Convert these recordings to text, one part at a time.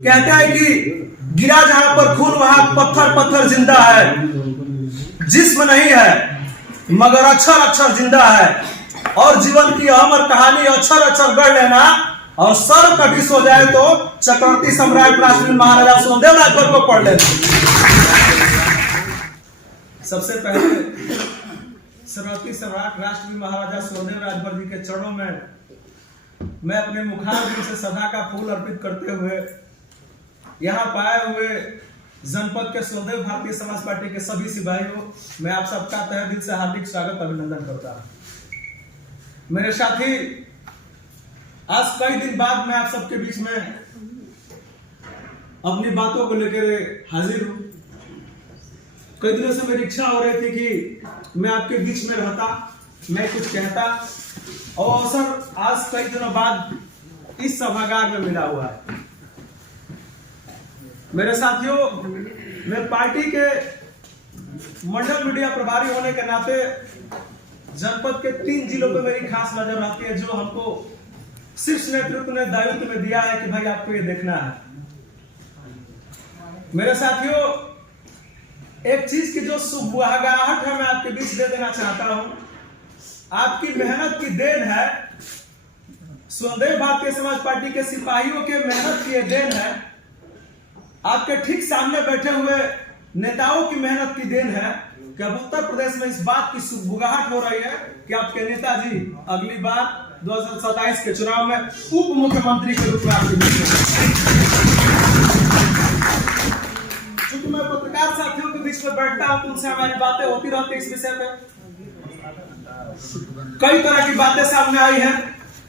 कहते हैं कि गिरा जहां पर खून वहां पत्थर पत्थर जिंदा है, जिस्म नहीं है मगर अक्षर अक्षर जिंदा है। और जीवन की अमर कहानी अक्षर अक्षर गढ़ लेना और सर्व कटिस हो जाए तो चक्रवर्ती सम्राट राष्ट्रपति महाराजा सोमदेव राजभर को पढ़ लेना। सबसे पहले चक्रवर्ती सम्राट राष्ट्रपति महाराजा सोमदेव राजभर जी के चरणों में मैं अपने मुखारबिंद से सदा का फूल अर्पित करते हुए यहाँ पाए हुए जनपद के स्वदेव भारतीय समाज पार्टी के सभी सिपाहियों, मैं आप सबका तहे दिल से हार्दिक स्वागत अभिनंदन करता हूं। मेरे साथी, आज कई दिन बाद मैं आप सबके बीच में अपनी बातों को लेकर हाजिर हूं। कई दिनों से मेरी इच्छा हो रही थी कि मैं आपके बीच में रहता, मैं कुछ कहता, और अवसर आज कई दिनों बाद इस सभागार में मिला हुआ है। मेरे साथियों, मैं पार्टी के मंडल मीडिया प्रभारी होने के नाते जनपद के 3 जिलों पे मेरी खास नजर आती है, जो हमको शीर्ष नेतृत्व ने दायित्व में दिया है कि भाई आपको ये देखना है। मेरे साथियों, एक चीज की जो सुबगाहट है मैं आपके बीच दे देना चाहता हूं। आपकी मेहनत की देन है, स्वदेव भारतीय समाज पार्टी के सिपाहियों के मेहनत की देन है, आपके ठीक सामने बैठे हुए नेताओं की मेहनत की देन है कि अब उत्तर प्रदेश में इस बात की सुबगाहट हो रही है कि आपके नेताजी अगली बार 2027 के चुनाव में उप मुख्यमंत्री के रूप में आपके बीच में। चूंकि मैं पत्रकार साथियों के बीच में बैठता हूं, उनसे हमारी बातें होती रहती है इस विषय पे। कई तरह की बातें सामने आई है,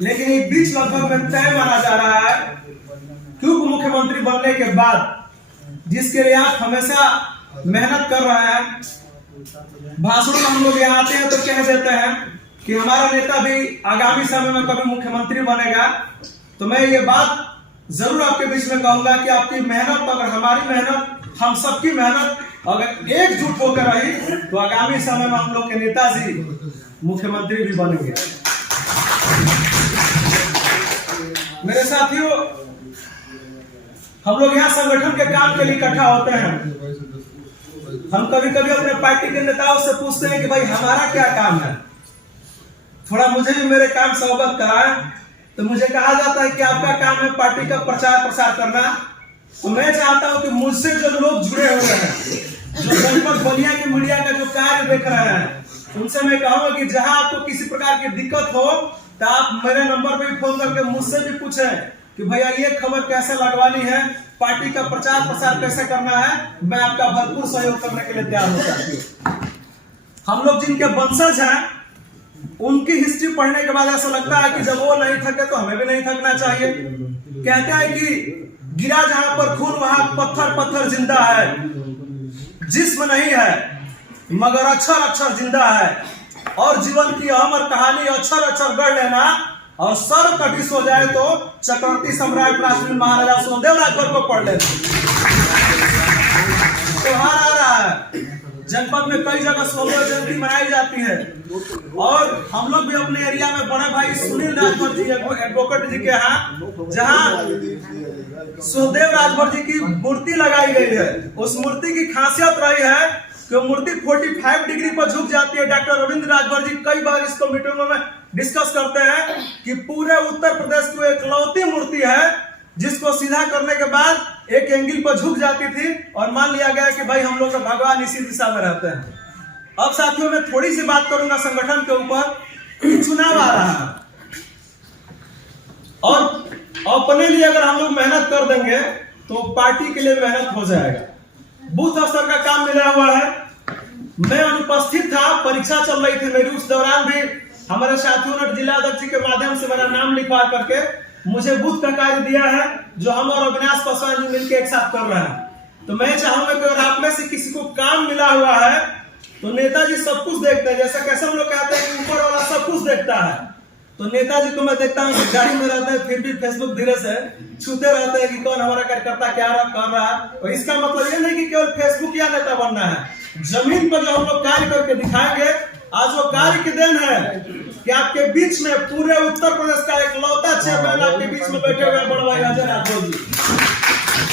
लेकिन इस बीच लगभग में तय माना जा रहा है कि उप मुख्यमंत्री बनने के बाद, जिसके लिए आप हमेशा मेहनत कर रहे हैं, भाषणों में हम लोग यहाँ आते हैं तो कह देते हैं कि हमारा नेता भी आगामी समय में कभी मुख्यमंत्री बनेगा। तो मैं ये बात जरूर आपके बीच में कहूंगा कि आपकी मेहनत, अगर हमारी मेहनत, हम सबकी मेहनत अगर एकजुट होकर रही तो आगामी समय में हम लोग के नेताजी मुख्यमंत्री भी बनेंगे। मेरे साथियों, हम लोग यहाँ संगठन के काम के लिए इकट्ठा होते हैं। हम कभी कभी अपने पार्टी के नेताओं से पूछते हैं कि भाई हमारा क्या काम है, थोड़ा मुझे भी मेरे काम से अवगत कराएं। तो मुझे कहा जाता है कि आपका काम है पार्टी का प्रचार प्रसार करना। तो मैं चाहता हूं कि मुझसे जो लोग जुड़े हुए हैं, जो जनपद बलिया की मीडिया का जो कार्य देख रहे हैं, उनसे मैं कहूंगा कि जहां आपको किसी प्रकार की दिक्कत हो तो आप मेरे नंबर पे भी फोन करके मुझसे भी पूछें कि भैया ये खबर कैसे लगवानी है, पार्टी का प्रचार प्रसार कैसे करना है। मैं आपका भरपूर सहयोग करने के लिए तैयार हो जाती हूँ। हम लोग जिनके वंशज हैं, उनकी हिस्ट्री पढ़ने के बाद ऐसा लगता है कि जब वो नहीं थके तो हमें भी नहीं थकना चाहिए। कहते हैं कि गिरा जहां पर खून वहां पत्थर पत्थर जिंदा है, जिस्म नहीं है मगर अक्षर अक्षर जिंदा है। और जीवन की अमर कहानी अक्षर अक्षर गढ़ लेना और सर्व कटिस हो जाए तो चक्रवर्ती सम्राट राष्ट्रपति महाराजा सोमदेव राजभर को पढ़ लेना। त्योहार आ रहा है, जनपद में कई जगह सोमदेव जयंती मनाई जाती है, और हम लोग भी अपने एरिया में बड़े भाई सुनील राजभर जी एडवोकेट जी के यहाँ, जहाँ सोमदेव राजभर जी की मूर्ति लगाई गई है, उस मूर्ति की खासियत रही है कि मूर्ति 45 डिग्री पर झुक जाती है। डॉक्टर रविंद्र राजभर जी कई बार इसको मीटिंगों में डिस्कस करते हैं कि पूरे उत्तर प्रदेश की एकलौती मूर्ति है जिसको सीधा करने के बाद एक एंगल पर झुक जाती थी, और मान लिया गया कि भाई हम लोग का भगवान इसी दिशा में रहते हैं। अब साथियों, मैं थोड़ी सी बात करूंगा संगठन के ऊपर। चुनाव आ रहा है और अपने लिए अगर हम लोग मेहनत कर देंगे तो पार्टी के लिए मेहनत हो जाएगा। बूथ स्तर का काम मिला हुआ है, मैं अनुपस्थित था, परीक्षा चल रही थी मेरी, उस दौरान भी हमारे साथियों ने जिला अध्यक्ष के माध्यम से मेरा नाम लिखवा करके मुझे बूथ का कार्य दिया है, जो हम और अविनाश पासवान जी मिलकर एक साथ कर रहे हैं। तो मैं चाहूंगा कि अगर आप में से किसी को काम मिला हुआ है तो नेताजी सब कुछ देखते हैं। जैसा कैसे हम लोग कहते हैं कि ऊपर वाला सब कुछ देखता है, तो नेताजी को मैं देखता हूँ कि गाड़ी में रहते हैं, फिर भी फेसबुक धीरे से छूते रहते हैं कि कौन हमारा कार्यकर्ता क्या कर रहा है। और इसका मतलब ये नहीं कि केवल फेसबुक या नेता बनना है, जमीन पर जो हम लोग कार्य करके दिखाएंगे, आज वो कार्य की देन है कि आपके बीच में पूरे उत्तर प्रदेश का एक लौता चेयरमैन आपके बीच में बैठे हुए बड़ा भाई अजय राठौर जी।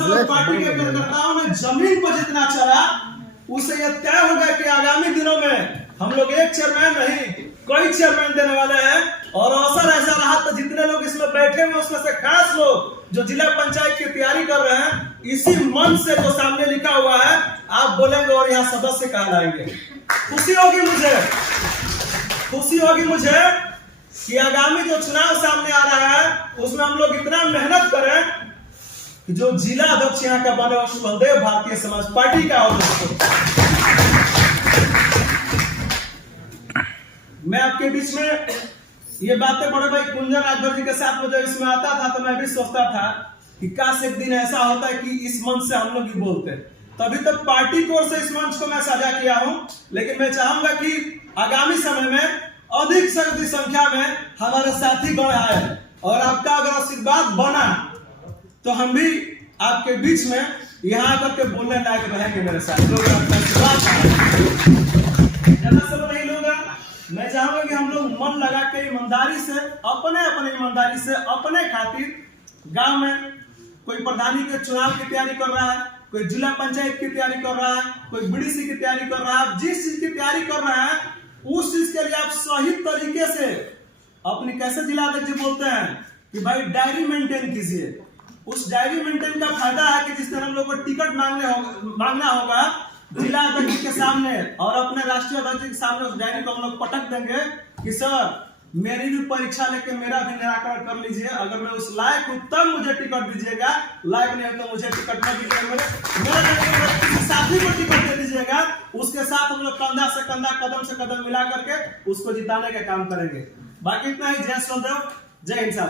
दरअसल पार्टी के कार्यकर्ताओं ने जमीन पर जितना चला उससे यह तय हो गया कि आगामी दिनों में हम लोग एक चेयरमैन नहीं कई चेयरमैन देने वाले हैं। और अवसर ऐसा रहा तो जितने लोग इसमें बैठे हुए उसमें से खास लोग जो जिला पंचायत की तैयारी कर रहे हैं इसी मन से जो सामने लिखा हुआ है आप बोलेंगे और यहाँ सदस्य कहलाएंगे। खुशी होगी मुझे कि आगामी जो चुनाव सामने आ रहा है उसमें हम लोग इतना मेहनत करें कि जो जिला अध्यक्ष यहाँ का बने बलदेव भारतीय समाज पार्टी का हो। मैं आपके बीच में ये बातें बड़े भाई कुंजन राजभर जी के साथ में जब इसमें आता था तो मैं भी सोचता था कि काश एक दिन ऐसा होता है कि इस मंच से हम लोग ही बोलते। तभी तक पार्टी की ओर से इस मंच को मैं साझा किया हूं, लेकिन मैं चाहूंगा कि आगामी समय में अधिक से अधिक संख्या में हमारे साथी गण आए और आपका अगर आशीर्वाद बना तो हम भी आपके बीच में यहाँ आकर के बोलने लायक रहेंगे। मेरे साथ लोग नहीं लोग मैं चाहूंगा कि हम लोग मन लगा के ईमानदारी से अपने ईमानदारी से अपने खातिर गांव में कोई प्रधानी के चुनाव की तैयारी कर रहा है, कोई जिला पंचायत की तैयारी कर रहा है, कोई बीडीसी की तैयारी कर रहा है, जिस चीज की तैयारी कर रहा है उस चीज के लिए आप सही तरीके से अपनी कैसे जिला अध्यक्ष जी बोलते हैं कि भाई डायरी मेंटेन कीजिए। उस डायरी मेंटेन का फायदा है कि जिस तरह हम लोग को टिकट मांगना होगा जिला अध्यक्ष के सामने और अपने राष्ट्रीय अध्यक्ष के सामने उस डायरी को हम लोग पटक देंगे कि सर मेरी भी परीक्षा लेके मेरा भी निराकरण कर लीजिए, अगर मैं उस लायक हूं तब मुझे टिकट दीजिएगा, लायक नहीं है तो मुझे टिकट न दीजिएगा, मेरे साथी को टिकट दे दीजिएगा। उसके साथ हम लोग कंधा से कंधा कदम से कदम मिला करके उसको जिताने का काम करेंगे। बाकी इतना ही। जय सोनदेव, जय इंसान।